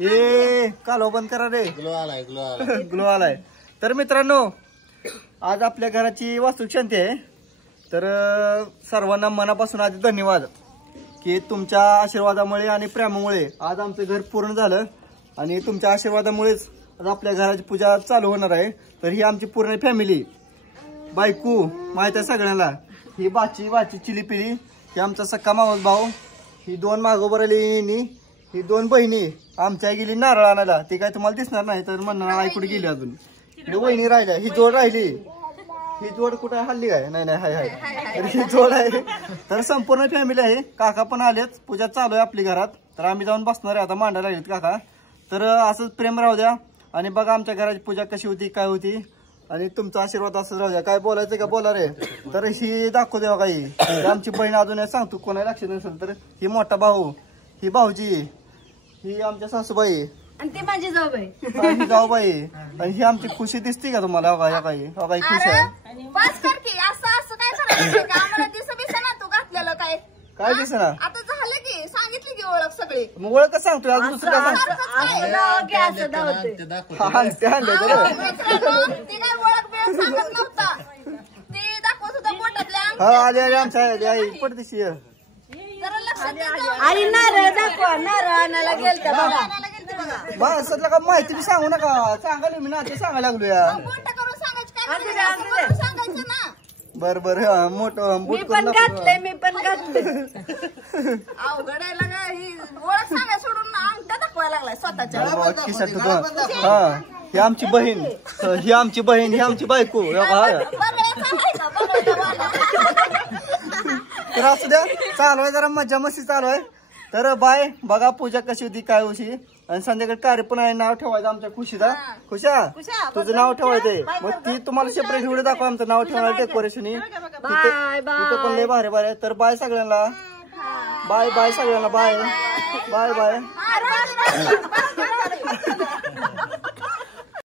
ए कालो बंद करा रे. ग्लो आलाय. तर मित्रांनो आज आपल्या घराची वास्तुक शांती आहे. तर सर्वांना मनापासून आधी धन्यवाद की तुमच्या आशीर्वादामुळे आणि प्रेमामुळे आज आमचं घर पूर्ण झालं आणि तुमच्या आशीर्वादामुळेच आज आपल्या घराची पूजा चालू होणार आहे. तर ही आमची पूर्ण फॅमिली, बायको माहिती आहे सगळ्यांना, ही बाची चिलीपिली, ही आमचा सक्का मावस भाऊ, ही 2 मागोबरली, ही 2 बहिणी. आमच्या गेली नारळ आणायला, ती काय तुम्हाला दिसणार नाही तर म्हणणार आई कुठे गेली. अजून ही वहिनी राहिल्या, ही जोड राहिली. ही जोड कुठे हल्ली काय? नाही हाय तर ही जोड आहे. तर संपूर्ण फॅमिली आहे. काका पण आलेच, पूजा चालू आहे आपली घरात. तर आम्ही जाऊन बसणार आहे आता, मांडायला लागलेत काका. तर असंच प्रेम राहू द्या आणि बघा आमच्या घराची पूजा कशी होती, काय होती आणि तुमचा आशीर्वाद असं राहू द्या. काय बोलायचं का बोला रे. तर ही दाखवू द्या काही. आमची बहीण अजून सांगतो कोणाला लक्षात नसेल तर ही मोठा भाऊ, ही भाऊजी, ही आमच्या सासूबाई आणि ती माझी जाऊबाई, ही जाऊबाई आणि ही आमची खुशी दिसते का तुम्हाला? काही खुश आहे. बस कर की असं काय सांगायचं का आम्हाला दिसबिस ना तू घातलेलं काय दिसे ना. आता झालं की सांगितली की ओळख सगळी. मग ओळख कसं सांगतोय? आज दुसरं काय सांगतो? ती काय ओळख बिळख सांगत नव्हता, ती दाखवत होता पोटातल्या. हा आले आमच्या आई पडदिशी जरा लक्षात द्या. आणि नारळ दाखवा, नारळ आणायला गेलत्या बघा. असलं का माहिती सांगू नका. सांगायला मी ना ते सांगायला लागलो या. मोठं करून सांगायचं काय, सांगायचं ना. बर मोठं मी पण घातले. अवघड आहे लगा. ही ओळख सांगाय सोडून अंगठा दाखवायला लागलाय स्वतःच्या खिशात. हा ही आमची बहीण, ही आमची बहीण, ही आमची बायको. तर असू द्या, चालू आहे जरा मजा मस्ती चालू आहे. तर बाय. बघा पूजा कशी होती, काय होती आणि संध्याकाळी कार्य पण आहे. नाव ठेवायचं आमच्या खुशीला. खुशा तुझं नाव ठेवायचंय. मग ती तुम्हाला सेपरेट व्हिडिओ दाखवा आमचं नाव ठेवायला डेकोरेशन. तिथं पण लय भारी भारी. तर बाय सगळ्यांना. बाय सगळ्यांना. बाय.